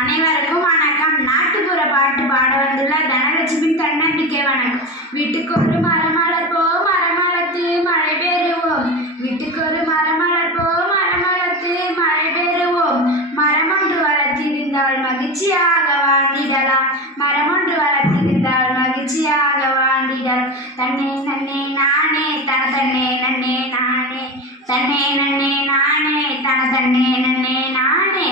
அனைவருக்கும் வணக்கம். நாட்டுப்புற பாட்டு பாட வந்துள்ள தனலட்சுமியின் தன்னம்பிக்கை வணக்கம். வீட்டுக்கு ஒரு மரம் வளர்ப்போம், மரம் வளர்த்து மழை பெறுவோம். வீட்டுக்கு ஒரு மரம் வளர்ப்போம், மரம் வளர்த்து மழை பெறுவோம். மரம் ஒன்று வளர்த்திருந்தால் மகிழ்ச்சியாக வாழ்ந்திடலாம். மரம் ஒன்று வளர்த்திருந்தால் மகிழ்ச்சியாக வாழ்ந்திடலாம். தன்னே நன்னே நானே தன தன்னே நன்னே நானே, தன்னே நன்னே நானே தன தன்னே நன்னே நானே.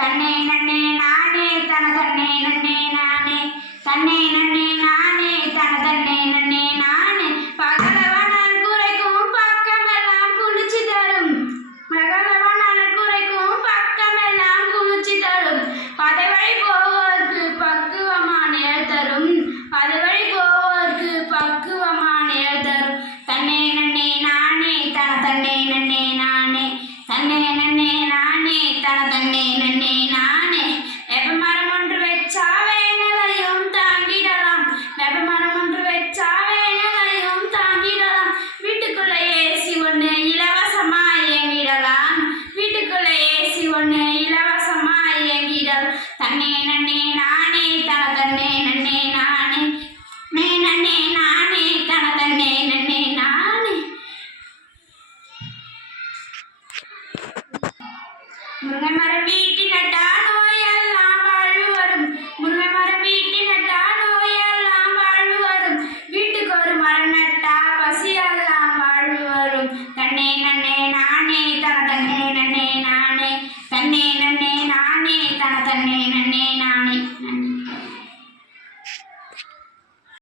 தன்னே நன்னே நானே தன தன்னே நன்னே நானே, தன்னே நன்னே நானே தன தன்னே நன்னே நானே. பகலவன் குறைக்கும் பக்கமெல்லாம் குளிர்ச்சி தரும். பகலவன் குறைக்கும் பக்கமெல்லாம் குளிர்ச்சி தரும். பதவழி போவோர்க்கு பக்குவமான தரும். பதவழி போவோர்க்கு பக்குவமான தரும். தன்னே நன்னே நானே தன தன்னே நன்னே நானே, தன்னே நன்னே நானே தன தன்னே நன்னே நானே. வேப்பமரம் ஒன்று வச்சா வேனலையும் தாங்கிடலாம். வேப்பமரம் ஒன்று வச்சா வேனலையும் தாங்கிடலாம். வீட்டுக்குள்ள ஏசி ஒன்று இலவசமா இயங்கிடலாம். வீட்டுக்குள்ள ஏசி ஒன்று இலவசமா இயங்கிடலாம். தன்னே நன்னே நானே தன தன்னே நன்னே நானே, நன்னே நானே தன தன்னே நன்னே நானே. முருங்கை மரம் வீட்டி நட்டா நோயெல்லாம் வாழ்வு வரும். முருங்கை மரம் வீட்டி நட்டா நோயெல்லாம் வாழ்வு வரும். வீட்டுக்கு ஒரு மரம் நட்டா பசியெல்லாம் வாழ்வு வரும். தன்னே நன்னே நானே தன தன்னே நன்னே நானே, தன்னே நன்னே நானே தன தன்னே நன்னே